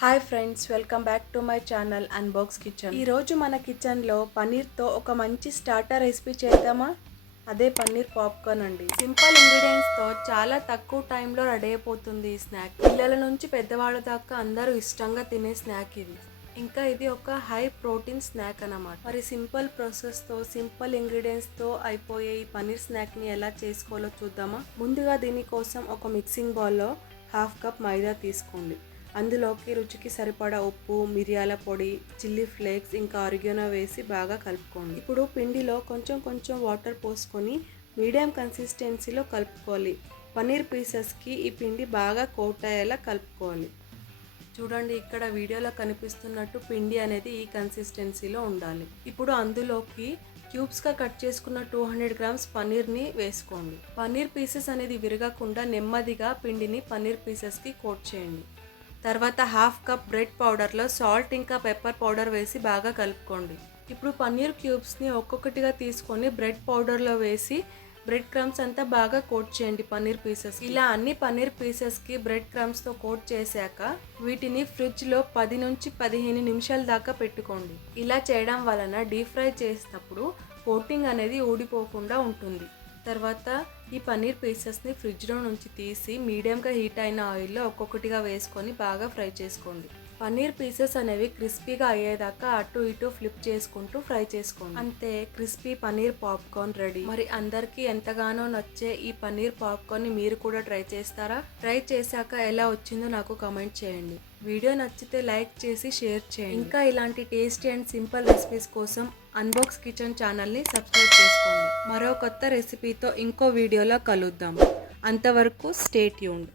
Hi friends, welcome back to my channel unbox kitchen. ఈరోజు మన కిచెన్లో పన్నీర్తో ఒక మంచి స్టార్టర్ రెసిపీ చేద్దామా? అదే పన్నీర్ పాప్కార్న్ అండి. సింపుల్ ఇంగ్రీడియంట్స్తో చాలా తక్కువ టైంలో రెడీ అయిపోతుంది ఈ స్నాక్. పిల్లల నుంచి పెద్దవాళ్ళ దాకా అందరూ ఇష్టంగా తినే స్నాక్ ఇది. ఇంకా ఇది ఒక హై ప్రోటీన్ స్నాక్ అన్నమాట. మరి సింపుల్ ప్రాసెస్తో సింపుల్ ఇంగ్రీడియంట్స్తో అయిపోయే ఈ పన్నీర్ స్నాక్ని ఎలా చేసుకోవాలో చూద్దామా? ముందుగా దీనికోసం ఒక మిక్సింగ్ బౌల్లో హాఫ్ కప్ మైదా తీసుకోండి. అందులోకి రుచికి సరిపడా ఉప్పు, మిరియాల పొడి, చిల్లీ ఫ్లేక్స్, ఇంకా ఆరిగానో వేసి బాగా కలుపుకోండి. ఇప్పుడు పిండిలో కొంచెం వాటర్ పోసుకొని మీడియం కన్సిస్టెన్సీలో కలుపుకోవాలి. పన్నీర్ పీసెస్కి ఈ పిండి బాగా కోట్ అయ్యేలా కలుపుకోవాలి. చూడండి, ఇక్కడ వీడియోలో కనిపిస్తున్నట్టు పిండి అనేది ఈ కన్సిస్టెన్సీలో ఉండాలి. ఇప్పుడు అందులోకి క్యూబ్స్గా కట్ చేసుకున్న 200 గ్రామ్స్ పన్నీర్ని వేసుకోండి. పన్నీర్ పీసెస్ అనేది విరగకుండా నెమ్మదిగా పిండిని పన్నీర్ పీసెస్కి కోట్ చేయండి. తర్వాత హాఫ్ కప్ బ్రెడ్ పౌడర్లో సాల్ట్ ఇంకా పెప్పర్ పౌడర్ వేసి బాగా కలుపుకోండి. ఇప్పుడు పన్నీర్ క్యూబ్స్ని ఒక్కొక్కటిగా తీసుకొని బ్రెడ్ పౌడర్లో వేసి బ్రెడ్ క్రమ్స్ అంతా బాగా కోట్ చేయండి పన్నీర్ పీసెస్. ఇలా అన్ని పన్నీర్ పీసెస్కి బ్రెడ్ క్రమ్స్తో కోట్ చేశాక వీటిని ఫ్రిడ్జ్లో 10 నుంచి 15 నిమిషాల దాకా పెట్టుకోండి. ఇలా చేయడం వలన డీప్ ఫ్రై చేసినప్పుడు కోటింగ్ అనేది ఊడిపోకుండా ఉంటుంది. తర్వాత ఈ పన్నీర్ పీసెస్ని ఫ్రిడ్జ్లో నుంచి తీసి మీడియంగా హీట్ అయిన ఆయిల్లో ఒక్కొక్కటిగా వేసుకొని బాగా ఫ్రై చేసుకోండి. పన్నీర్ పీసెస్ అనేవి క్రిస్పీగా అయ్యేదాకా అటు ఇటు ఫ్లిప్ చేసుకుంటూ ఫ్రై చేసుకోండి. అంతే, క్రిస్పీ పన్నీర్ పాప్కార్న్ రెడీ. మరి అందరికీ ఎంతగానో నచ్చే ఈ పన్నీర్ పాప్కార్న్ని మీరు కూడా ట్రై చేస్తారా? ట్రై చేశాక ఎలా వచ్చిందో నాకు కామెంట్ చేయండి. వీడియో నచ్చితే లైక్ చేసి షేర్ చేయండి. ఇంకా ఇలాంటి టేస్టీ అండ్ సింపుల్ రెసిపీస్ కోసం అన్బాక్స్ కిచెన్ ఛానల్ని సబ్స్క్రైబ్ చేసుకోండి. మరో కొత్త రెసిపీతో ఇంకో వీడియోలో కలుద్దాం. అంతవరకు స్టే ట్యూన్డ్.